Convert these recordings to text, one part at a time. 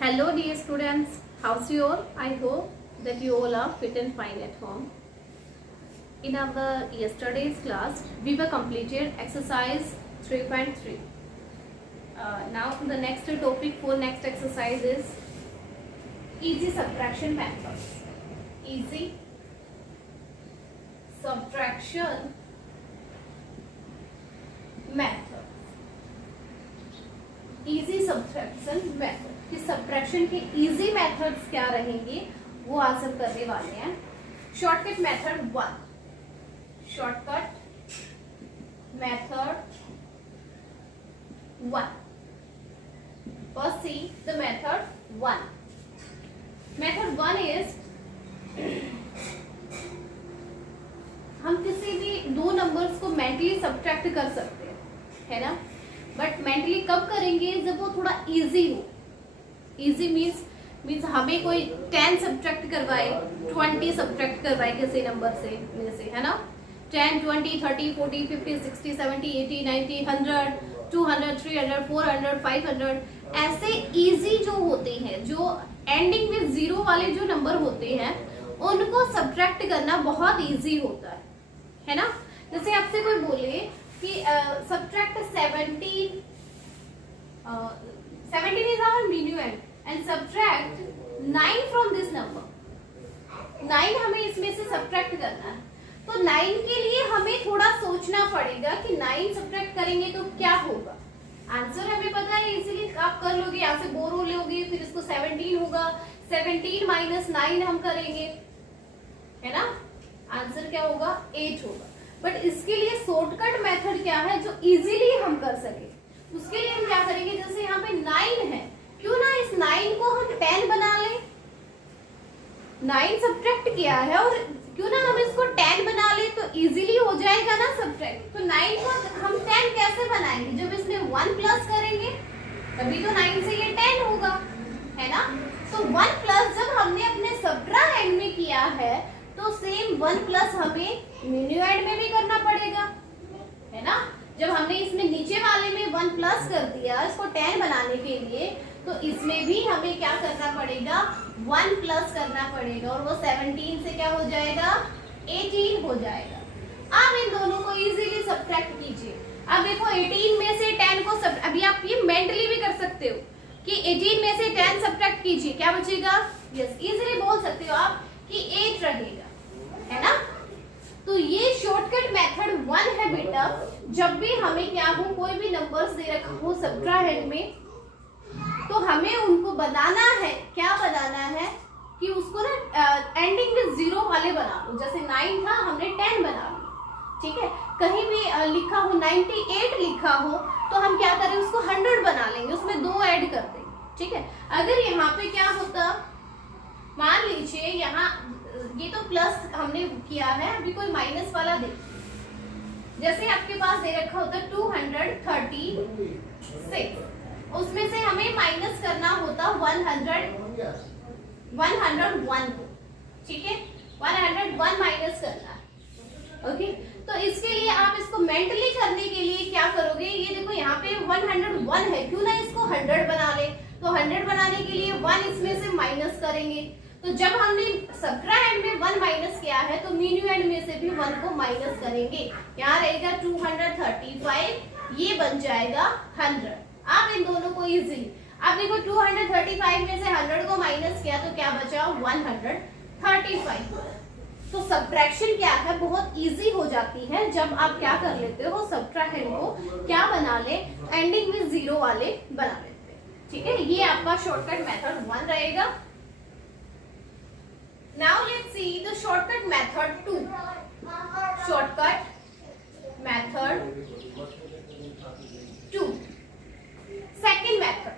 Hello dear students, how's you all? I hope that you all are fit and fine at home. In our yesterday's class, we were completed exercise 3.3. Now the next topic for next exercise is easy subtraction methods. Easy subtraction method. Easy subtraction method, इस subtraction के easy methods क्या रहेंगे वो आज हम करने वाले हैं. Shortcut method 1. Shortcut method 1. First see the method 1. Method 1 is हम किसी भी दो नंबर्स को मेंटली सब्ट्रैक्ट कर सकते हैं, है ना. बट मेंटली कब करेंगे जब वो थोड़ा इजी हो. इजी मीन्स हमें कोई 10 सब्ट्रैक्ट करवाए, 20 सब्ट्रैक्ट करवाए किसी नंबर से में से, है ना. 10, 20, 30, 40, 50, 60, 70, 80, 90, 100, 200, 300, 400, 500 ऐसे इजी जो होते हैं, जो एंडिंग में 0 वाले जो नंबर होते हैं उनको सब्ट्रैक्ट करना बहुत इजी होता है ना. जैसे आपसे कोई बोले कि subtract 17 is our minuend and subtract 9 from this number. 9 हमें इसमें से subtract करना है, तो 9 के लिए हमें थोड़ा सोचना पड़ेगा कि 9 subtract करेंगे तो क्या होगा. आंसर हमें पता है, इजीली आप कर लोगे, यहाँ से बोरो लोगे, फिर इसको 17 होगा, 17 माइनस 9 हम करेंगे, है ना. आंसर क्या होगा, 8 होगा. बट इसके लिए शॉर्टकट मेथड क्या है जो इजीली हम कर सके. उसके लिए हम क्या करेंगे, जैसे यहाँ पे 9 है, क्यों ना इस 9 को हम 10 बना लें. 9 सब्ट्रैक्ट किया है और क्यों ना हम इसको 10 बना लें तो इजीली हो जाएगा ना सब्ट्रैक्ट. तो 9 को हम 10 कैसे बनाएंगे, जब इसमें 1 प्लस करेंगे तभी तो 9 से ये 10 होगा, है ना. तो 1 प्लस जब हमने अपने सब्ट्रैक्ट में किया है तो सेम 1 प्लस हमें न्यूएड में भी करना पड़ेगा, है ना. जब हमने इसमें नीचे वाले में 1 प्लस कर दिया इसको 10 बनाने के लिए, तो इसमें भी हमें क्या करना पड़ेगा, 1 प्लस करना पड़ेगा और वो 17 से क्या हो जाएगा, 18 हो जाएगा. आप इन दोनों को इजीली सब्ट्रैक्ट कीजिए. अब देखो 18 में से 10 को अभी आप ये मेंटली भी कर सकते हो कि 18 में से 10 सब्ट्रैक्ट कीजिए, क्या बचेगा. यस, इजीली बोल सकते हो आप कि 8 रहेगा, है ना. तो ये शॉर्टकट मेथड 1 है बेटा. जब भी हमें क्या हो, कोई भी नंबर्स दे रखा हो सब्ट्रैक्ट में, तो हमें उनको बनाना है, क्या बनाना है कि उसको ना एंडिंग में 0 वाले बना लो. जैसे 9 था, हमने 10 बना लिया, ठीक है. कहीं भी लिखा हो 98 लिखा हो तो हम क्या करें, उसको 100 बना लेंगे, उसमें 2 ऐड कर देंगे, ठीक है. अगर यहाँ पे क्या होता, मान लीजिए यहाँ ये तो प्लस हमने किया है, अभी कोई माइनस वाला दे. जैसे आपके पास दे रखा होता 236, उसमें से हमें माइनस करना होता 101 को, ठीक है. 101 माइनस करना है, ओके. तो इसके लिए आप इसको मेंटली करने के लिए क्या करोगे, ये देखो यहाँ पे 101 है, क्यों ना इसको 100 बना ले. तो 100 बनाने के लिए 1 इसमें से माइनस करेंगे. तो जब हमने सब्ट्रैक्ट में 1 माइनस किया है तो मीन्यूएंड में से भी 1 को माइनस करेंगे. यहाँ रहेगा 235, ये बन जाएगा 100. आप इन दोनों को इजीली, आप देखो 235 में से 100 को माइनस किया तो क्या बचा, 135. तो सब्ट्रैक्शन क्या है, बहुत इजी हो जाती है जब आप क्या कर लेते हो, सब्ट्रैक्ट को क्या बना ले, एंडिंग में 0 वाले बना लेते हैं, ठीक है. ये आपका शॉर्टकट मेथड 1 रहेगा. Now let's see the shortcut method 2. Shortcut method 2. Second method.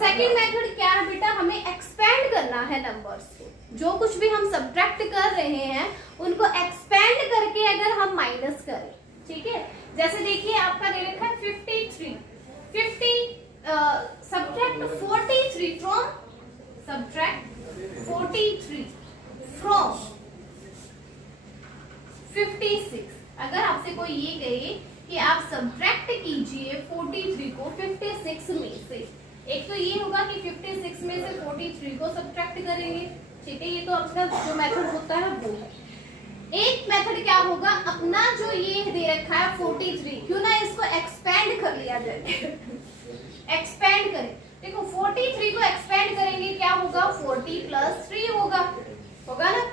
Second method क्या है बेटा, हमें एक्सपेंड करना है नंबर्स को. जो कुछ भी हम सब्ट्रैक्ट कर रहे हैं उनको एक्सपेंड करके अगर हम माइनस करें, ठीक है. जैसे देखिए आपका दे रखा है 53. 50 सब्ट्रैक्ट 43 फ्रॉम, सब्ट्रैक्ट 43 फ्रॉम 56. अगर आपसे कोई ये कहे कि आप सब्ट्रैक्ट कीजिए 43 को 56 में से, एक तो ये होगा कि 56 में से 43 को सब्ट्रैक्ट करेंगे, ठीक है, ये तो अपना जो मेथड होता है वो है। एक मेथड क्या होगा, अपना जो ये दे रखा है 43, क्यों ना इसको एक्सपेंड कर लिया जाए एक्सपेंड करें, देखो 43 को एक्सपेंड करेंगे क्या होगा, 40 प्लस 3 होगा ना,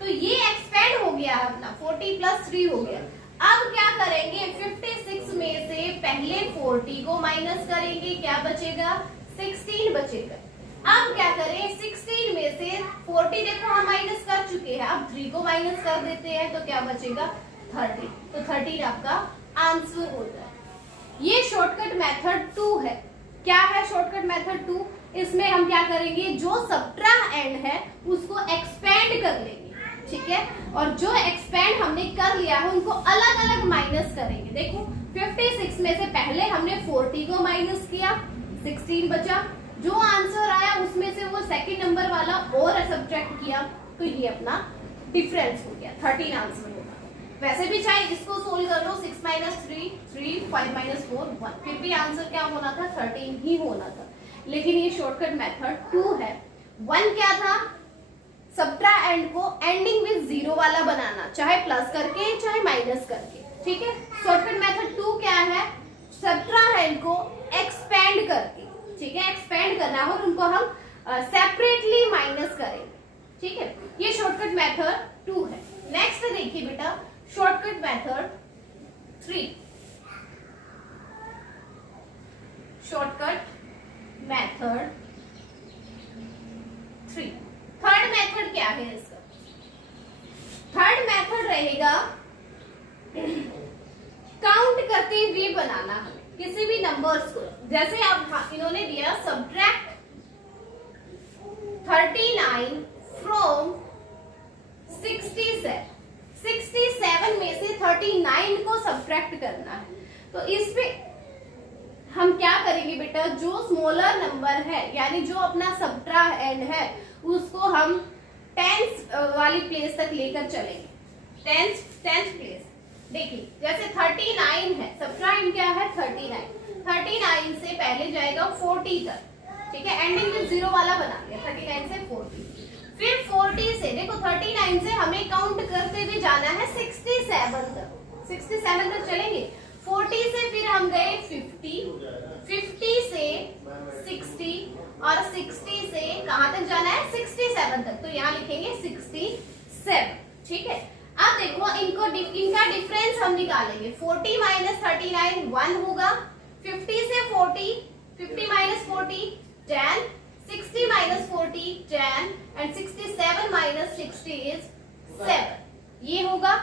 तो ये एक्सपेंड हो गया अपना 40 प्लस 3 हो गया। अब क्या करेंगे, 56 में से पहले 40 को माइनस करेंगे, क्या बचेगा, 16 बचेगा। अब क्या करें, 16 में से 40 देखो हम माइनस कर चुके हैं, अब 3 को माइनस कर देते हैं तो क्या बचेगा, 30, तो 13 आपका आंसर होता है। ये शॉर्टकट मेथड 2 है। क्या है शॉर्टकट मेथड 2, इसमें हम क्या करेंगे, जो सबट्रैक्ट एंड है उसको एक्सपेंड कर लेंगे, ठीक है, और जो एक्सपेंड हमने कर लिया है उनको अलग अलग माइनस करेंगे। देखो 56 में से पहले हमने 40 को माइनस किया, 16 बचा, जो आंसर आया उसमें से वो सेकंड नंबर वाला और सब्ट्रैक्ट किया, तो ये अपना डिफरेंस हो गया, 13 आंसर होगा। वैसे भी चाहे इसको सोल्व कर लो, 6 माइनस 3 3, 5 माइनस 4 1, फिर भी आंसर क्या होना था, 13 ही होना था। लेकिन ये शॉर्टकट मेथड 2 है। 1 क्या था, सबट्रैक्ट एंड को एंडिंग विद 0 वाला बनाना, चाहे प्लस करके चाहे माइनस करके, ठीक है। शॉर्टकट मेथड 2 क्या है, सबट्रैक्ट एंड को एक्सपेंड करके, ठीक है, एक्सपेंड करना है और उनको हम सेपरेटली माइनस करेंगे, ठीक है। ये शॉर्टकट मेथड 2 है। नेक्स्ट देखिए बेटा, shortcut method 3, shortcut method 3। Third method क्या है इसका, थर्ड मेथड रहेगा काउंट करते हुए बनाना है किसी भी नंबर्स को। जैसे आप इन्होंने दिया सब्ट्रैक्ट 39 फ्रॉम 67, 67 में से 39 को सब्ट्रैक्ट करना है। तो इसमें हम क्या करेंगे बेटा, जो स्मॉलर नंबर है यानी जो अपना सबट्रैक्ट एंड है उसको हम 10th वाली प्लेस तक लेकर चलेंगे, 10th प्लेस। देखिए जैसे 39 है, सबट्रैक्ट क्या है 39, 39 से पहले जाएगा 40 तक, ठीक है, एंडिंग में 0 वाला बना लिया, 39 से 40, फिर 40 से देखो 39 से हमें काउंट करते हुए जाना है 67 तक, 67 तक चलेंगे। 40 से फिर हम गए 50, 50 से 60 और 60 से कहां तक जाना है 67 तक, तो यहाँ लिखेंगे 67, ठीक है। अब देखो इनका डिफरेंस हम निकालेंगे, 40 माइनस 39 1 होगा, 50 से 40, 50 minus 40 10, 60 minus 40 10 and 67 minus 60 is 7, ये होगा।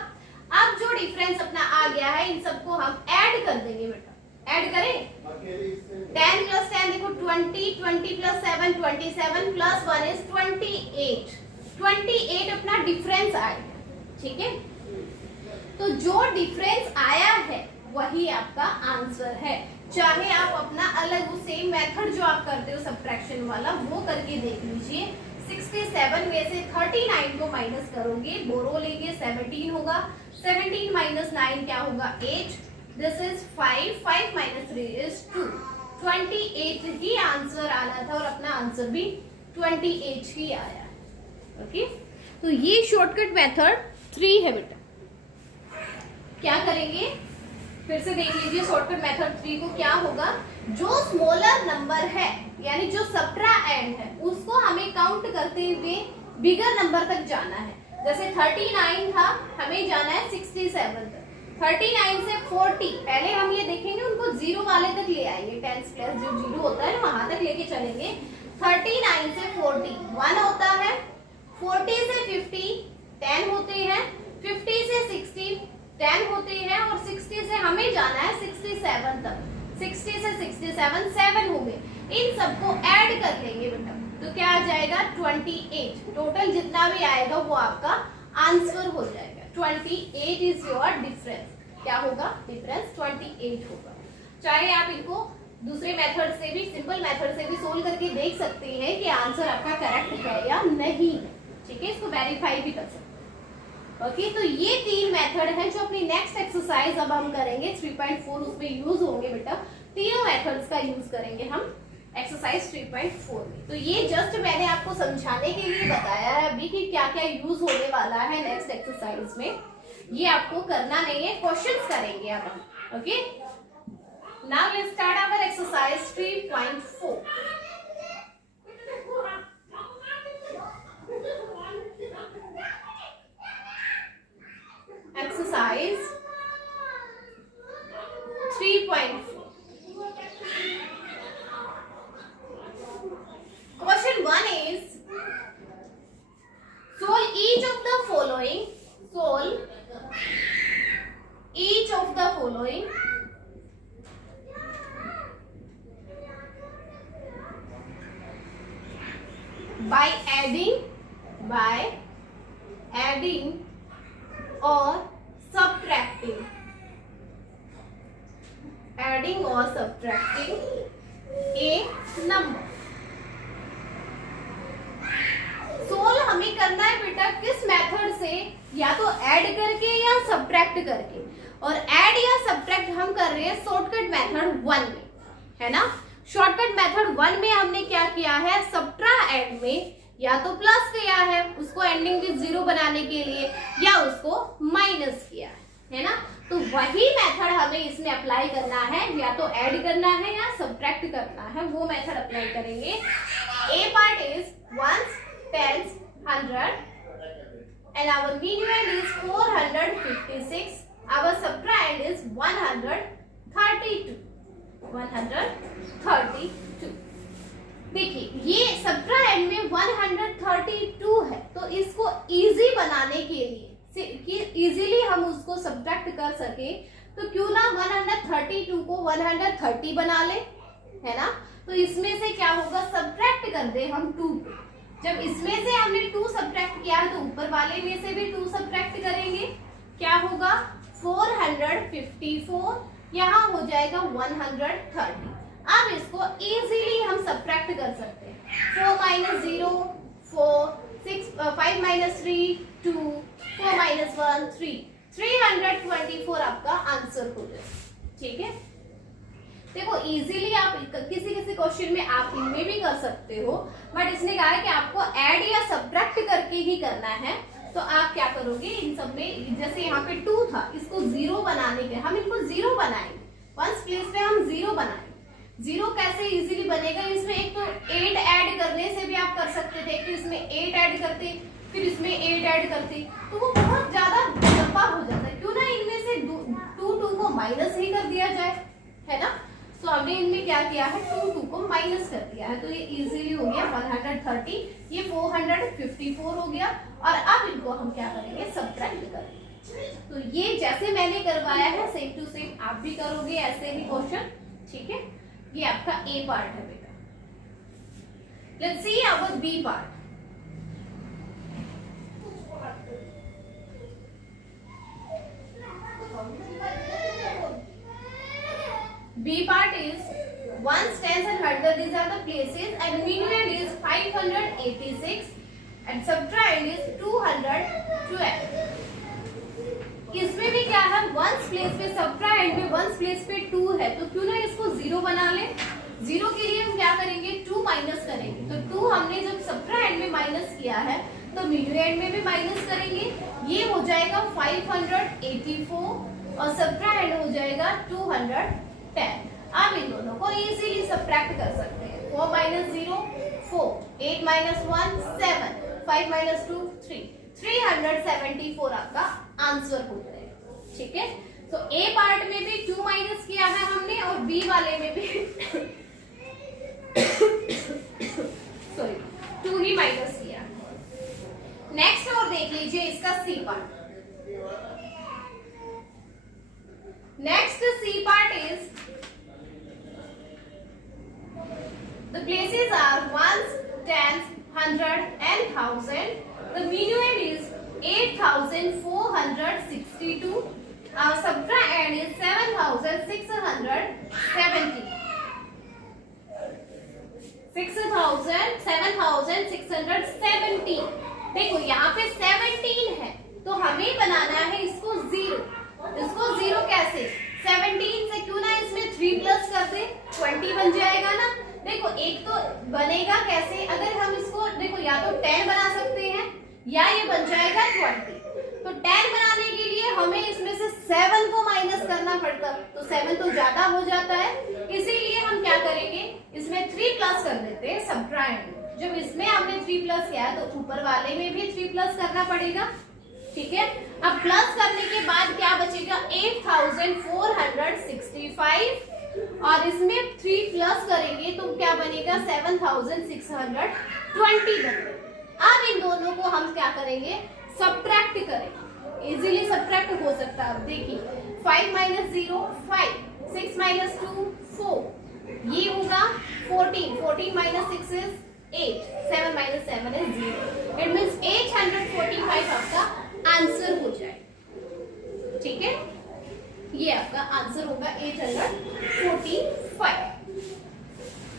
अब जो डिफरेंस अपना आ गया है इन सबको हम ऐड कर देंगे बेटा, ऐड करें 10 प्लस 10 देखो 20, 20 प्लस 7 27 प्लस 1 इज 28, 28 अपना डिफरेंस आएगा, ठीक है। तो जो डिफरेंस आया है वही आपका आंसर है। चाहे आप अपना अलग सेम मेथड जो आप करते हो सब्ट्रैक्शन वाला वो करके देख लीजिए। 67 में से 39 को माइनस करोगे, बोरो लेंगे 17 होगा, 17 माइनस 9 क्या होगा 8, this is 5, 5 minus 3 is 2, 28 he answer आना था और अपना आंसर भी 28 ही आया, ओके। तो ये शॉर्टकट मेथड 3 है बेटा। क्या करेंगे फिर से देख लीजिए, शॉर्टकट मेथड 3 को क्या होगा, जो स्मॉलर नंबर है यानी जो सबट्रैक्ट एंड है उसको हमें काउंट करते हुए बिगर नंबर तक जाना है। जैसे 39 था, हमें जाना है 67 तक, 39 से 40 पहले हम ये देखेंगे उनको 0 वाले तक ले आएंगे, 10 प्लस जो 0 होता है ना वहां तक लेके चलेंगे। 39 से 40 1 होता है, 40 से 50 10 होते हैं, 50 से 60 10 होते हैं और 60 से हमें जाना है 67 तक, 60 से 67 7 हो गए। इन सबको ऐड कर लेंगे बेटा, तो क्या आ जाएगा 28, टोटल जितना भी आएगा वो आपका आंसर हो जाएगा। 28 इज योर डिफरेंस, क्या होगा डिफरेंस 28 होगा। चाहे आप इनको दूसरे मेथड से भी, सिंपल मेथड से भी सोल्व करके देख सकते हैं कि आंसर आपका करेक्ट है या नहीं, ठीक है, इसको वेरीफाई भी कर सकते हैं। ओके, तो ये 3 मेथड है जो अपनी नेक्स्ट एक्सरसाइज अब हम करेंगे 3.4 उसमें यूज होंगे बेटा। तीनों मेथड्स का यूज करेंगे हम एक्सरसाइज 3.4 में। तो ये जस्ट मैंने आपको समझाने के लिए बताया है अभी कि क्या क्या यूज होने वाला है नेक्स्ट एक्सरसाइज में। ये आपको करना नहीं है, क्वेश्चंस करेंगे अब हम। Okay, now let's start our exercise 3.4। Exercise 3.4 Question 1 is solve each of the following. Solve each of the following by adding or subtracting. Adding or subtracting a number. Solve हमें करना है बेटा किस मेथड से, या तो ऐड करके या सब्ट्रैक्ट करके। और ऐड या सब्ट्रैक्ट हम कर रहे हैं शॉर्टकट मेथड 1 में, है ना। शॉर्टकट मेथड 1 में हमने क्या किया है, सब्ट्रैक्ट में या तो प्लस किया है उसको एंडिंग विद 0 बनाने के लिए, या उसको माइनस किया है ना। तो वही मेथड हमें इसमें अप्लाई करना है, या तो ऐड करना है या सब्ट्रैक्ट करना है, वो मेथड अप्लाई करेंगे। ए part is ones, tens, 100 and our minuend is 456. Our subtrahend is 132. 132। देखिए ये सब्ट्रैक्ट में 132 है, तो इसको इजी बनाने के लिए कि इजीली हम उसको सब्ट्रैक्ट कर सके, तो क्यों ना 132 को 130 बना ले, है ना। तो इसमें से क्या होगा, सब्ट्रैक्ट कर दे हम 2 को। जब इसमें से हमने 2 सब्ट्रैक्ट किया तो ऊपर वाले में से भी 2 सब्ट्रैक्ट करेंगे, क्या होगा 454, यहाँ हो जाएगा 130। अब इसको इजीली हम सब्ट्रैक्ट कर सकते हैं। 4 माइनस 0 4, 6 5 माइनस 3 2, 4 माइनस 1 3, 324 आपका आंसर हो जाएगा। ठीक है, देखो इजीली आप किसी किसी क्वेश्चन में आप इनमें भी कर सकते हो, बट इसने कहा है कि आपको ऐड या सब्ट्रैक्ट करके ही करना है। तो आप क्या करोगे इन सब में, जैसे यहाँ पे 2 था, इसको 0 बनाने के हम इनको 0 बनाएंगे, 1 प्लेस पे हम 0 बनाएंगे। 0 कैसे इजीली बनेगा, इसमें एक तो 8 ऐड करने से भी आप कर सकते थे, तो इसमें 8 ऐड करते, फिर इसमें 8 ऐड करते, तो वो बहुत ज्यादा लंबा हो जाता है। क्यों ना इनमें से 2 को माइनस ही कर दिया जाए, है ना। तो हमने इनमें क्या किया है, 2 को माइनस कर दिया है, तो ये इजीली हो गया 130, ये 454 हो गया। और अब इनको हम क्या करेंगे, सब्ट्रैक्ट करेंगे। तो ये जैसे मैंने करवाया है सेम टू सेम आप भी करोगे ऐसे ही क्वेश्चन। ठीक है, ये आपका ए पार्ट है बेटा। Let's see our B part. B part is ones, tens and hundred. These are the places, and minuend is 586 and subtrahend is 212. इसमें भी क्या है, वंस प्लेस पे सब्ट्रैक्ट में वंस प्लेस पे 2 है, तो क्यों ना इसको 0 बना ले। 0 के लिए हम क्या करेंगे, 2 माइनस करेंगे। तो 2 हमने जब सब्ट्रैक्ट में माइनस किया है, तो minuend में भी माइनस करेंगे, ये हो जाएगा 584 और सब्ट्रैक्ट हो जाएगा 210। अब इन दोनों को इजीली सब्ट्रैक्ट कर सकते हैं। 4 माइनस 0 4, 8 माइनस 1 7, 5 माइनस 2 3, 374 आपका आंसर हो जाएगा। ठीक है, तो ए पार्ट में भी 2 माइनस किया है हमने, और बी वाले में भी सॉरी 2 ही माइनस किया। नेक्स्ट और देख लीजिए इसका C part. Next C part is the places are ones, tens, 100 and 1000. The minuend is 8462. Our subtrahend is 7670. 7670। देखो यहाँ पे 17 है, तो हमें बनाना है इसको 0। इसको 0 कैसे, 17 से क्यों ना इसमें 3 प्लस कर दे, 20 बन जाएगा ना। देखो एक तो बनेगा कैसे, अगर हम इसको देखो या तो 10 बना सकते हैं या ये बन जाएगा 20। तो 10 बनाने के लिए हमें इसमें से 7 को माइनस करना पड़ता, तो 7 तो ज्यादा हो जाता है, इसीलिए हम क्या करेंगे इसमें 3 प्लस कर देते हैं सब्ट्रैक्ट। जब इसमें हमने 3 प्लस किया है तो ऊपर वाले में भी 3 प्लस करना पड़ेगा, ठीक है। अब प्लस करने के बाद क्या बचेगा 8465 और इसमें 3 प्लस करेंगे तो क्या बनेगा 7620 बनेगा। अब इन दोनों को हम क्या करेंगे सब्ट्रैक्ट करेंगे, इजीली सब्ट्रैक्ट हो सकता है। अब देखिए 5 माइनस 0 5, 6 माइनस 2 4, ये होगा 14 minus 6 is 8, 7 minus 7 is 0। It means 845 आपका आंसर हो जाए, ठीक है। ये आपका आंसर होगा 845।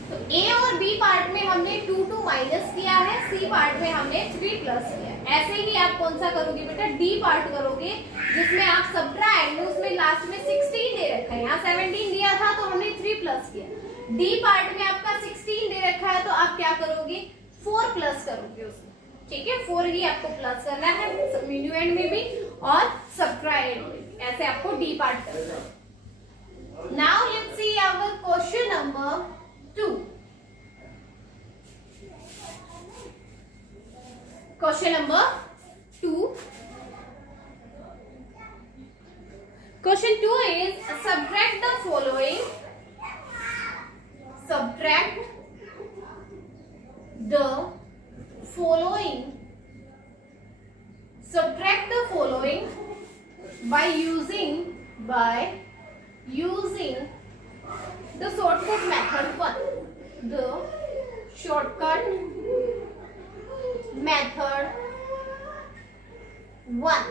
तो ए और बी पार्ट में हमने 2 माइनस किया है, सी पार्ट में हमने 3 प्लस किया है। ऐसे ही आप कौन सा करोगे बेटा डी पार्ट करोगे, जिसमें आप सब्ट्रैक्ट में उसमें लास्ट में 16 दे रखा है, यहाँ 17 दिया था तो हमने 3 प्लस किया। डी पार्ट में आपका 16 दे रखा है तो आप क्या करोगे 4 प्लस करोगे उसमें, ठीक है। 4 ही आपको प्लस करना है मिन्यूएंड में भी और सब्ट्रैक्ट में भी, ऐसे आपको डी पार्ट करना है। Now let's see our question number 2। Question number 2, question 2 is subtract the following, subtract the following, subtract the following by using the shortcut method 1, the shortcut method 1।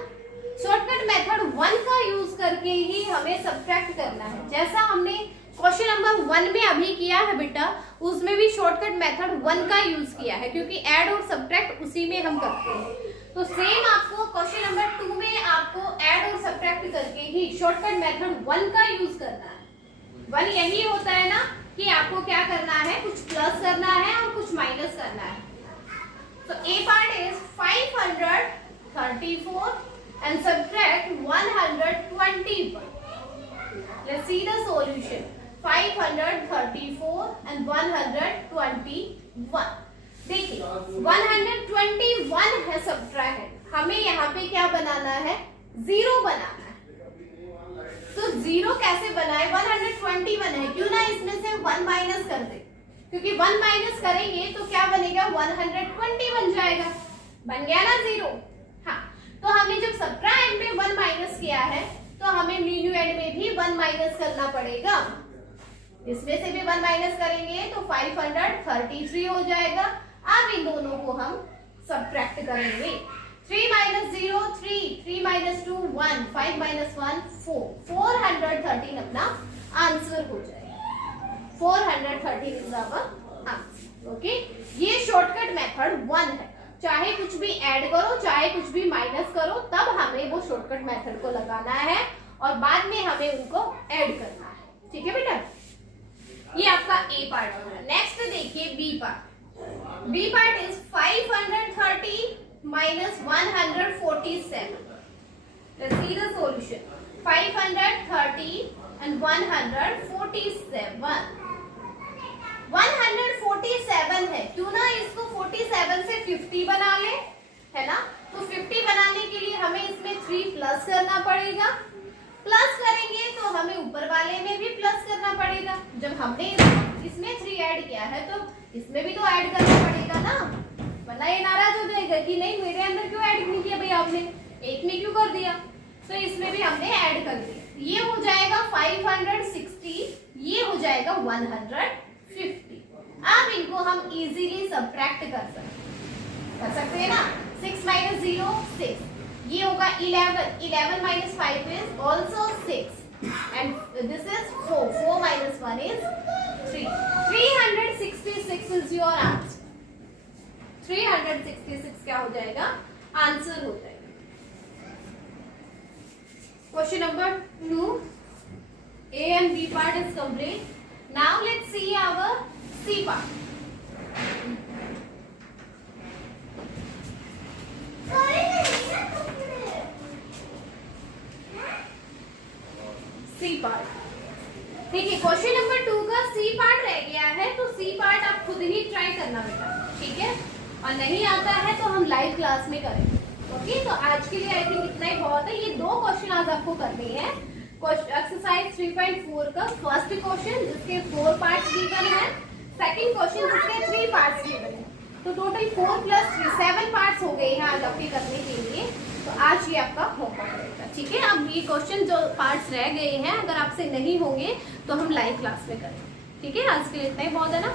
Shortcut method 1 का use करके ही हमें subtract करना है, जैसा हमने question number 1 में अभी किया है बेटा, उसमें भी शॉर्टकट मेथड 1 का यूज किया है, क्योंकि ऐड और सब्ट्रैक्ट उसी में हम करते हैं। तो सेम आपको क्वेश्चन नंबर 2 में आपको ऐड और सब्ट्रैक्ट करके ही शॉर्टकट मेथड 1 का यूज करना है। 1 यही होता है ना कि आपको क्या करना है, कुछ प्लस करना है और कुछ माइनस करना है। तो ए part is 534 and subtract 121. Let's see the solution. 534 and 121. देखिए 121 है सब्ट्रैक्ट, हमें यहाँ पे क्या बनाना है 0 बनाना है। तो 0 कैसे बनाए, 121 है, क्यों ना इसमें से 1 माइनस कर दे, क्योंकि 1 माइनस करेंगे तो क्या बनेगा 120 बन जाएगा, बन गया ना 0। हाँ, तो हमने जब सब्ट्रैक्ट में 1 माइनस किया है तो हमें मिन्यूएंड में भी 1 माइनस करना पड़ेगा। इसमें से भी 1 माइनस करेंगे तो 533 हो जाएगा। अब इन दोनों को हम सब्ट्रैक्ट करेंगे। 3 माइनस 0 3, 3 माइनस 2 1, 5 माइनस 1 4, 413 अपना आंसर हो जाएगा। 413 इज आवर आंसर, ओके। ये शॉर्टकट मेथड 1 है, चाहे कुछ भी ऐड करो चाहे कुछ भी माइनस करो, तब हमें वो शॉर्टकट मेथड को लगाना है और बाद में हमें उनको ऐड करना है, ठीक है बेटा। ये आपका ए पार्ट होगा। नेक्स्ट देखिए B part. B part is 530 minus 147. Let's see the solution. 530 and 147. 147 है, क्यों ना इसको 47 से 50 बना ले, है ना। तो 50 बनाने के लिए हमें इसमें 3 प्लस करना पड़ेगा। प्लस करेंगे तो हमें ऊपर वाले में भी प्लस करना पड़ेगा। जब हमने इसमें 3 ऐड किया है तो इसमें भी तो ऐड करना पड़ेगा ना, वरना ये नाराज हो जाएगा कि नहीं मेरे अंदर क्यों ऐड नहीं किया भाई आपने, एक में क्यों कर दिया। तो इसमें भी हमने ऐड कर दिया, ये हो जाएगा 560, ये हो जाएगा 150। अब इनको हम इजीली सब्ट्रैक्ट कर सकते हैं ना। 6 माइनस 0 6, ये होगा 11, 11 minus 5 is also 6 and this is 4, 4 minus 1 is 3। 366 is your answer. 366 क्या हो जाएगा आंसर हो जाएगा। Question number 2, A and B part is complete. Now let's see our C C part. C part, ठीक है। क्वेश्चन नंबर 2 का C part रह गया है, तो सी पार्ट आप खुद ही ट्राई करना बेटा, ठीक है। और नहीं आता है तो हम लाइव क्लास में करेंगे, ओके। तो आज के लिए आई थिंक इतना ही बहुत है। ये 2 क्वेश्चन आज आपको करने हैं। एक्सरसाइज 3.4 का फर्स्ट क्वेश्चन जिसके 4 पार्ट्स गिवन है, सेकंड क्वेश्चन जिसके 3 पार्ट्स गिवन है। तो टोटल 4 + 3 7 पार्ट्स हो गए हैं आज आपके करने के लिए। तो आज ये आपका होमवर्क रहेगा, ठीक है। अब ये क्वेश्चन जो पार्ट्स रह गए हैं अगर आपसे नहीं होंगे तो हम लाइव क्लास में करें, ठीक है। आज के लिए इतना ही बहुत है ना।